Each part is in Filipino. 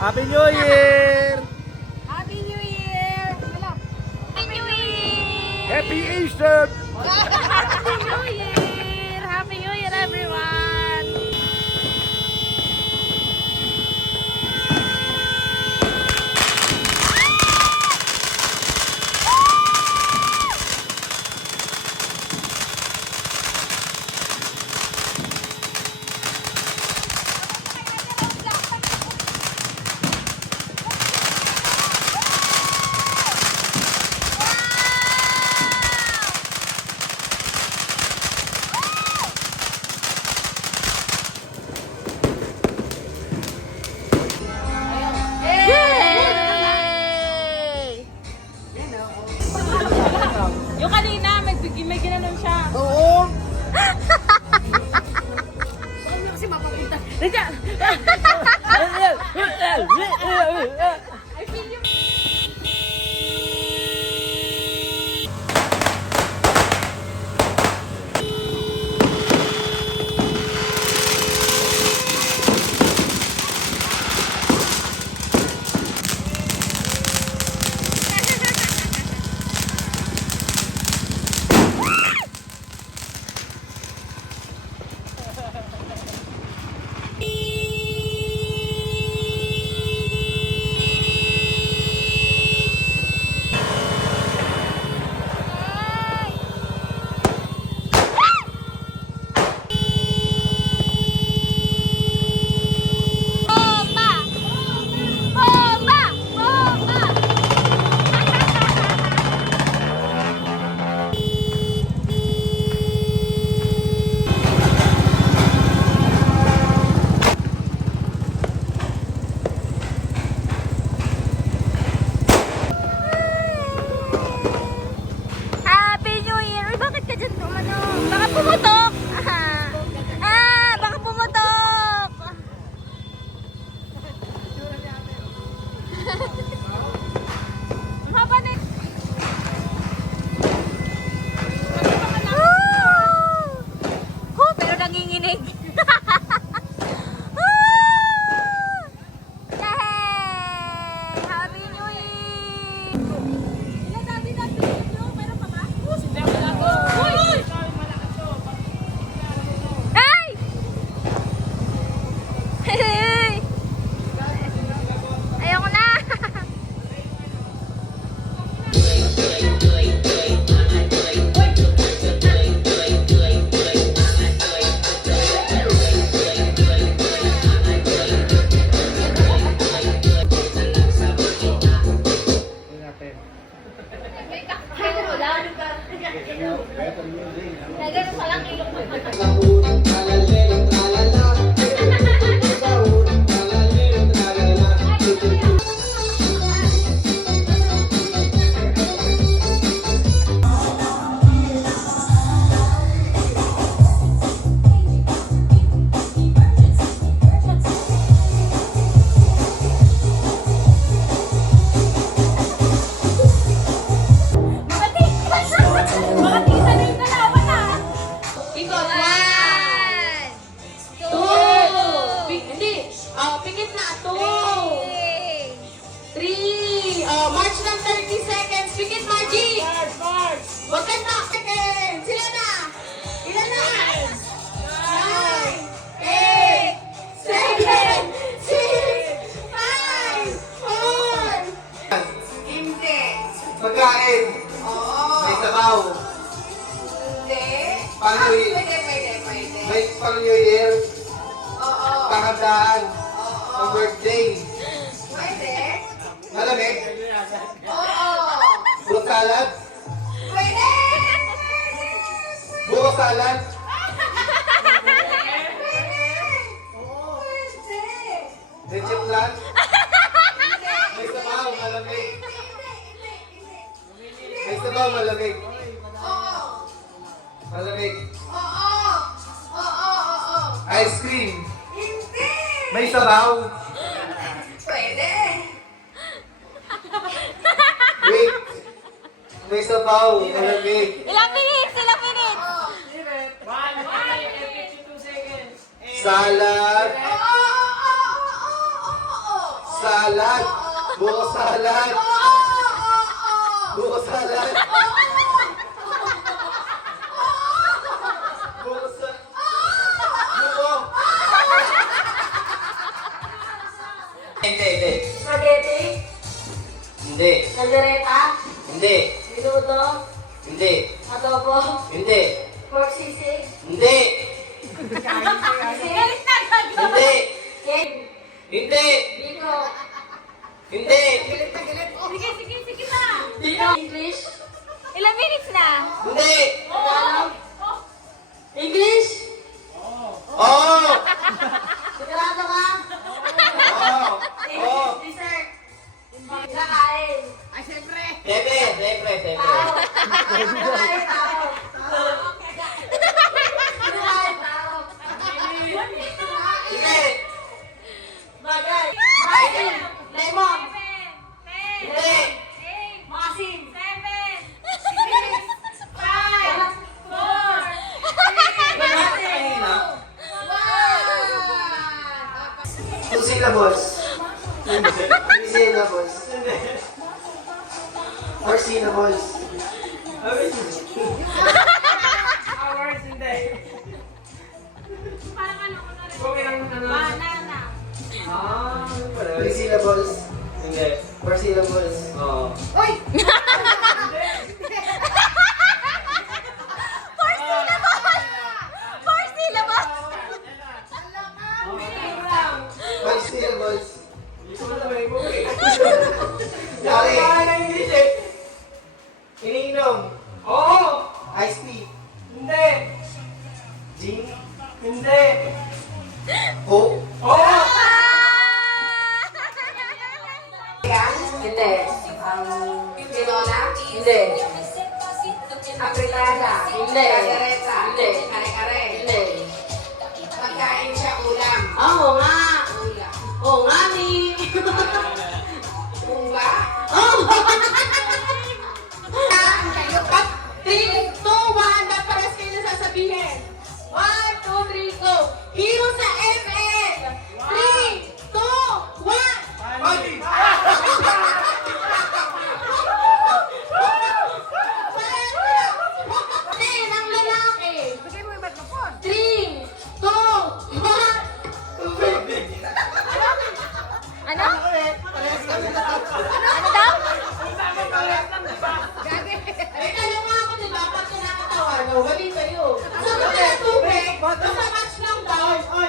Happy New Year! Happy New Year! Happy New Year! Happy Easter! Happy New Year! Happy New Year, everyone! Yay! Yung kanina, may ginanon siya. Oo! Saan niyo kasi mapapunta? Rika! I feel you. Bomba! Bomba! Bomba! Happy New Year! Uy, bakit ka dyan umano? Baka pumutok! Baka pumutok! Ang haba na yun. Pero nanginginig. Yay! Happy New Year! Ilan natin natin video? Meron pa ba? Uy! Ay! Hey! Ayoko na! Ganun pa lang ilong mo. Makatisa na yung kalaban ah! Pikit na. 2, 3, march ng 30 seconds. Pikit, Margie. Huwag ka na. Seconds. Sila na. Ilan na? 9, 8, 7, 6, 5, 4. Hindi. Pagkain! Oo. May sabaw! Hindi. Paano yun? Pwede. May pang New Year! Oo. Kakandaan! Oo. Ang birthday! Pwede. Malamig! Oo. Buko salad! Pwede. Buko salad! Leche plan! May sabaw! Malamig! May sabaw! Malamig! Malamig! Ice cream! May sabaw! Wait! May sabaw! Malamig! Ilang minutes? Ilang minutes? Salad! Salad! salad. Buko salad. Buko salad. Buko sa... Buko. Hindi. Spaghetti. Hindi. Caldereta. Hindi. Minuto. Hindi. Adobo. Hindi. Pork sisig. Hindi. Galit na agad. Hindi. Cake. Hindi. Biko. Hindi. Sige na. Biko. English. Ilang minutes na? Hindi. Tagalog. English. Oo. Sigurado ka? Oo. Oo. Dessert. Kakain. Siyempre. Tao. Kakain tao. Kakain tao. Hindi. Bagay. Bagay. Lemon. Hindi. Masin. Two syllables. Three syllables. Four syllables. Banana. Three syllables. Hindi. Four syllables. Oo. Four syllables. Five syllables. Hindi ko alam eh. Movie. Yari. Wala ng English eh. Iniinom. Oo. Iced tea. Hindi. Gin. Hindi. Coke. Oo. Hindi. Tinola? Hindi. Apritada? Hindi. Caldereta? Hindi. Kare-kare? Hindi. Pagkain siya ulam? Oo nga. Ulam. Oo nga ni. Uba? Oo. 3, 2, 1. Dapat kayo na sasabihin. 1, 2, 3, go. Hero sa FL. 3, 2, 1. Mali. Ng lalaki. Bigay mo yung microphone. 3, 2, 1. Ano? Ano daw? Eh, kaya nga ako, di ba? Pag kinakatawa, wali kayo. Sabi ko yung tubig, basta match lang daw. Wala.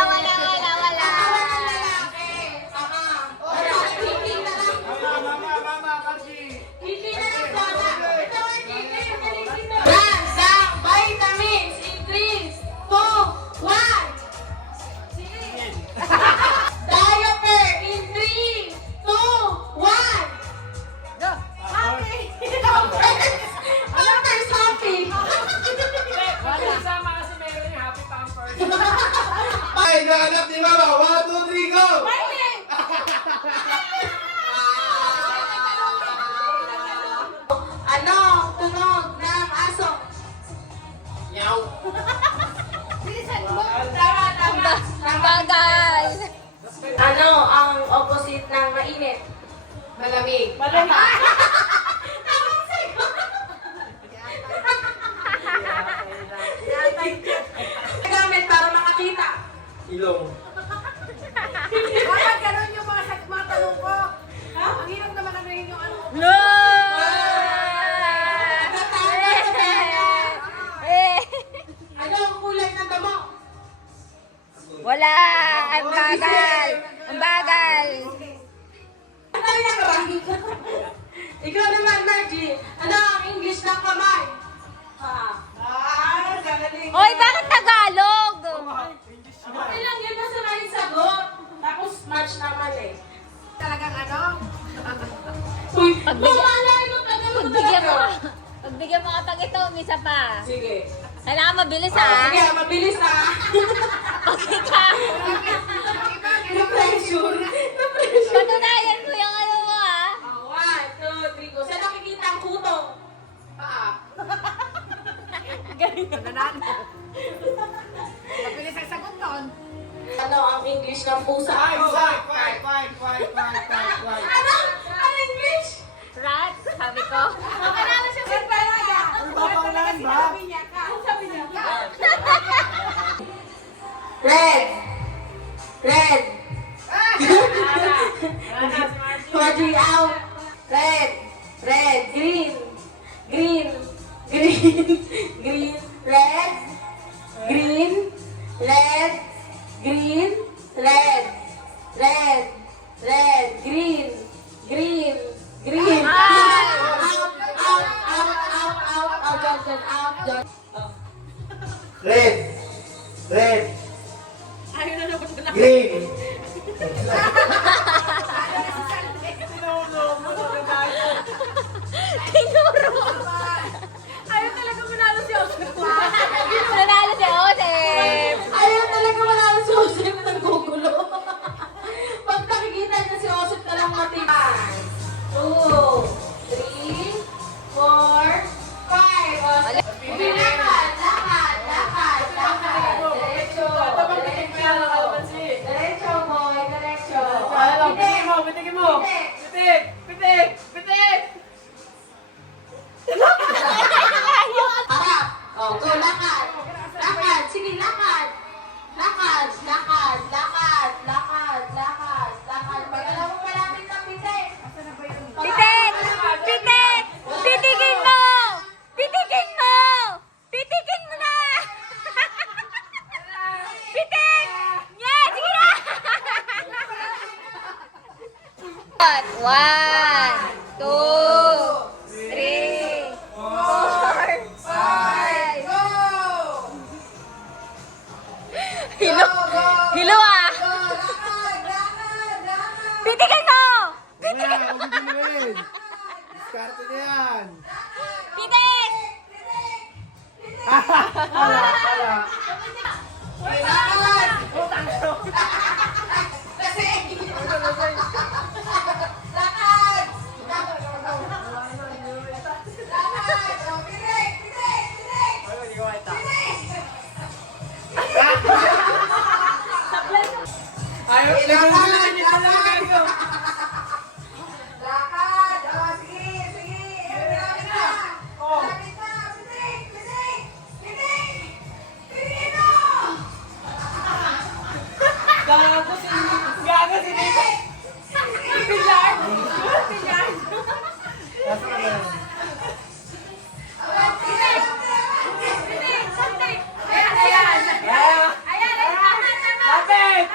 Katawan ng lalaki. Tama. Wala, hindi na lang. Hindi na lang sana. Ito ay hindi. Brands ng vitamins. Increase. 2, 1. Diaper. In 3, 2, 1. Happy. Pampers happy. Ay, nahanap ni Mama. 1, 2, 3, go! Ano? Tunog ng aso. Yaw. Tama. Ang bagal. Ano ang opposite ng mainit? Malamig. Gamit para makakita. Ilong. Bakit ganun yung mga tanong ko? Ang hirap naman ano yung ano. No! Ano ang kulay ng damo? Wala! Ang bagal! Ang bagal! Ano na ba? Ikaw naman, Margie. Ano ang English ng kamay? Gagaling. Hoy, bakit Tagalog? Okay lang yun, basta may sagot. Tapos match naman eh. Talagang ano? Uy, Pagbigyan- mawala yung Tagalog Pagbigyan mo talaga. ka. Pagbigyan mo ka pag ito, misa pa. Sige. Kailangan mabilis Ah, ha. sige, mabilis ha. Okay ka. Na-pressure. Patunayan mo yung ano mo ha. 1, 2, 3, go. Saan nakikita ang kuto? Paa. Galing na nanalo. Mabilis ang sagot doon. Ano ang English English ng pusa. Quiet. Ano? Ano English? Rat, sabi ko. Okay na siya sa talaga. Papanglan ba? Red. Red. Marjorie out. Red. Red. Green. Green. Green. Green. Red. Green. Red. Green. Red. Red. Red. Green. Green. Green. Out. Johnson. Out. Johnson. Red. Green. Tinuro. Ayaw talaga manalo si Osef. Nanalo si Osef. Ayaw talaga wala na si Osef ng gugulo. Pag nakikita niya si Osef na lang mati. 1, 2, 3, 4, 5. Lakad. Diretso. Diretso, boy. Diretso. Pitik mo! Pitik! Harap. Oh, go, lakad. Lakad. Sige, lakad. Lakad. Pag alam mo malapit na pitik. Pitik! Pitik! Pitikin mo! Pitikin mo! Pitikin mo na! Pitik! Yeah! Sige na! 1, 2, 3, 4, 5. Hilo! Hilo ah! Pitikin mo! Wala, huwag mo gawin. Diskarte na yan. Pitik! Ayaw, naguguluhan niya talaga ito. Gago si Nino. Lapit!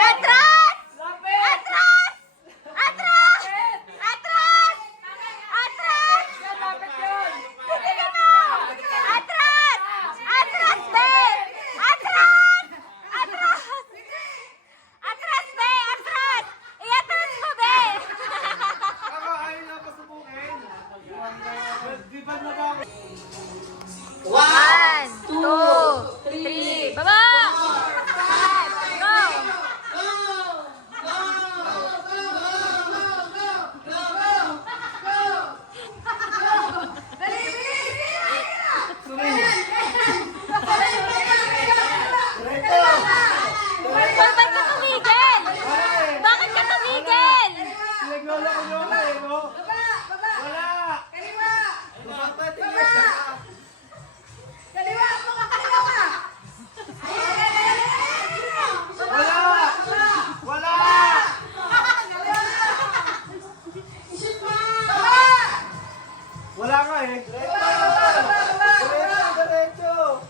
Atras! Lapit! Atras! Atras! Atras! Atras! Lapit yun! Pitikin mo! Atras! Atras, be! Atras! Atras! Atras, be! Atras! Iatras mo, be! Ako, ayaw na pasubukin. Di ba na ba ako? 1, 2, 3, baba! 5, go! Bakit ka tumigil? Bakit ka tumigil? Pinaglolo ko yung eh, no? Wala! Dapat tingnan ka. Wala! Wala ka eh. Diretso.